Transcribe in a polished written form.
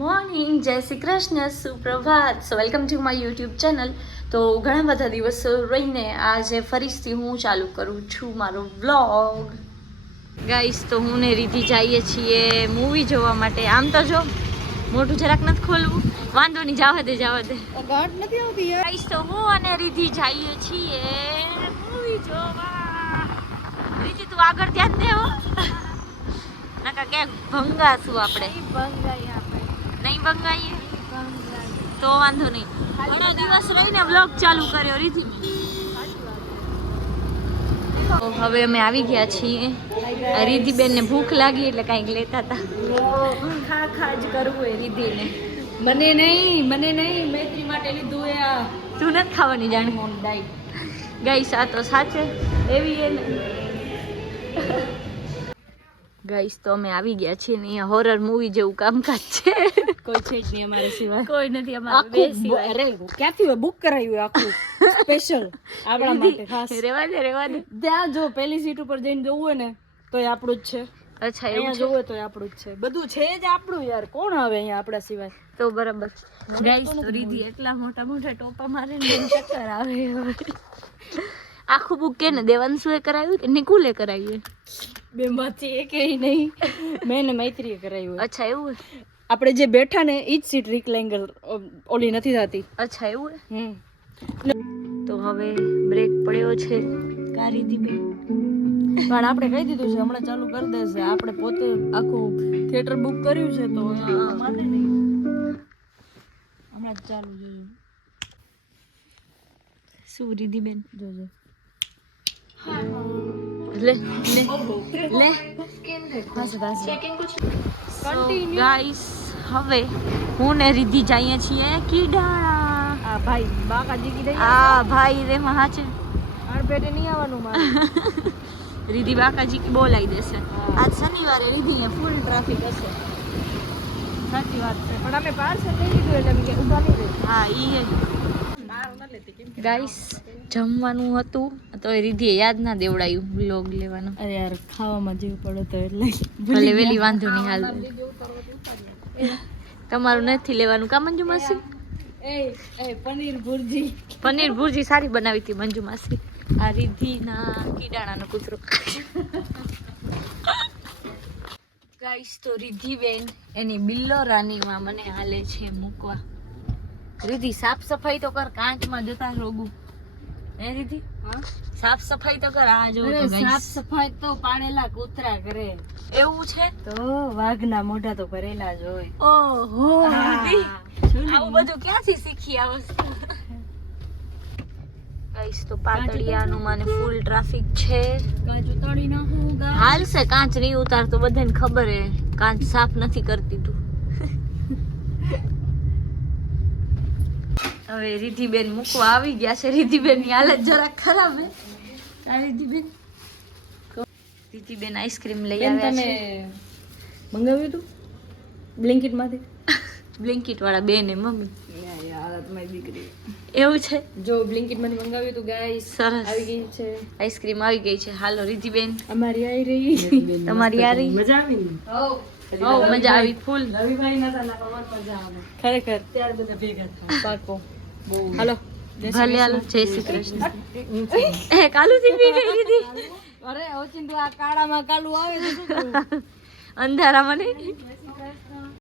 Morning, જય શ્રી કૃષ્ણ, સુપ્રભાત. So welcome to my YouTube channel. તો ઘણા બધા દિવસો રહીને આજે ફરીથી હું ચાલુ કરું છું મારો વ્લોગ. ગાઈસ, તો હું ને રીધિ જઈએ છીએ મૂવી જોવા માટે. આમ તો જો મોટું જરાક નથી ખોલવું, વાંધો નહીં, જવા દે ગાંઠ નથી આવતી યાર. ગાઈસ, તો હું અને રીધિ જઈએ છીએ મૂવી જોવા. રીધિ, તું આગળ ધ્યાન દે હો, નકા ક્યાંક ભંગાશું આપણે. નહીં ભંગાઈએ તો વાંધો નહીં. ઘણો દિવસ રહીને વ્લોગ ચાલુ કર્યો રીધિ. તો હવે અમે આવી ગયા છીએ. રીધિબેન ને ભૂખ લાગી એટલે કાંઈક લેતા હતા. ખા જ કરવું એ રીધિને. મને નહીં મૈત્રી માટે લીધું એ. તું નથી ખાવાની જાણે ગાઈસ. આ તો સાચે એવી એ ગાઈસ, તો અમે આવી ગયા છીએ ને અહીંયા હોરર મૂવી જેવું કામકાજ છે. કોઈ છે જ નહીં અમારા સિવાય. કોઈ નથી અમારા બે સિવાય. અરે ક્યાંથી બુક કરાવ્યું આખું સ્પેશિયલ આપણા માટે ખાસ. રેવા દે. ત્યાં જો પહેલી સીટ ઉપર જઈને જોવું હોય ને તો એ આપણું જ છે. અચ્છા, એવું અહીંયા જોવું હોય તો એ આપણું જ છે. બધું છે જ આપણું યાર. કોણ આવે અહીંયા આપણા સિવાય? તો બરાબર. ગાઈસ, તો રીધિ એટલા મોટા ટોપા મારે ને ચક્કર આવે. આખું બુક કેને દેવાંશુએ કરાવ્યું કે નિકુલે કરાવ્યું? બે માંથી એકેય નહીં. મેં ને મૈત્રીએ કરાવ્યું. અચ્છા, એવું? આપણે જે બેઠા ને ઈ જ સીટ રિક્લાઇનર ઓલી નથી થતી. અચ્છા, એવું? તો હવે બ્રેક પડ્યો છે કારીદીબેન. પણ આપણે કહી દીધું છે હમણાં ચાલુ કરી દેશે. આપણે પોતે આખું થિયેટર બુક કર્યું છે તો માને નહીં. હમણાં જ ચાલુ જોજો. શું રીધિબેન? જોજો લે ગાઈસ, હવે હું ને રીધિ જઈએ છીએ કીડાણા. આ ભાઈ બાકાજી કી દઈ. આ ભાઈ રે મહાચે આર પેટે નહીં આવવાનું મારે. રીધિ બાકાજી કી બોલાવી દેશે. આજ શનિવારે રીધિને ફૂલ ટ્રાફિક હશે. સાચી વાત છે. પણ અમે પાર્સલ લઈ લીધું એટલે અમે કે ઊભા નહીં રહે. હા, ઈ ગાઈસ, જમવાનું હતું તો એ રીધિએ યાદ ના દેવડાયું વ્લોગ લેવાનું. અરે યાર, ખાવામાં જીવ પડે તો એટલે ભલે વેલી વાંધો નહીં, હાલ. તમારું નથી લેવાનું કા મંજુ માસી? એ પનીર ભુરજી સારી બનાવી હતી મંજુ માસી. આ રીધિના કીડાણાનો કૂતરો. ગાઈસ, તો રીધિબેન એની બિલ્લો રાનીમાં મને હાલે છે મૂકવા. રીધિ, સાફ સફાઈ તો કર, કાંચમાં જતા રોગું. હે રીધિ? સાફ સફાઈ તો કર. આ જો સાફ સફાઈ તો પાડેલા કૂતરા કરે. એવું છે? તો વાઘના મોઢા તો ભરેલા જ હોય. ઓહો રીધિ, આવું બધું ક્યાંથી શીખી આ વસ્તુ? ગાઈસ, તો પાતળિયાનું મને ફૂલ ટ્રાફિક છે. કાચ ઉતારી નાખું. હાલશે, કાંચ નહીં ઉતારતો, બધાને ખબર હે. કાંચ સાફ નથી કરતી તું. હવે રીધિબેન મૂકવા આવી ગયા છે. રીધિબેન ની હાલત જરાક ખરાબ હે. રીધિબેન આઈસ્ક્રીમ લઈ આવ્યા છે. તમે મંગાવ્યું હતું બ્લિંકિટ માંથી? બ્લિંકિટ વાળા બેન એ મમ્મી. હાલત મારી દીકરી. એવું છે? જો બ્લિંકિટ માંથી મંગાવ્યું હતું ગાઈસ. સરસ, આવી ગઈ છે આઈસ્ક્રીમ આવી ગઈ છે. હાલો રીધિબેન, અમારી આવી રહી. તમારી આ રહી. મજા આવી ને? હો, મજા આવી ફૂલ. રવિભાઈ નતા ના કવર મજા આવે ખરેખર. ત્યારે બધા ભેગા થાય પાકો. હાલો ભલે, હાલો. જય શ્રી કૃષ્ણ. એ કાલુ થી પી ગઈ રીધિ. અરે ઓચિંતું આ કાળામાં કાલું આવે તો શું કરું? અંધારામાં નહીં.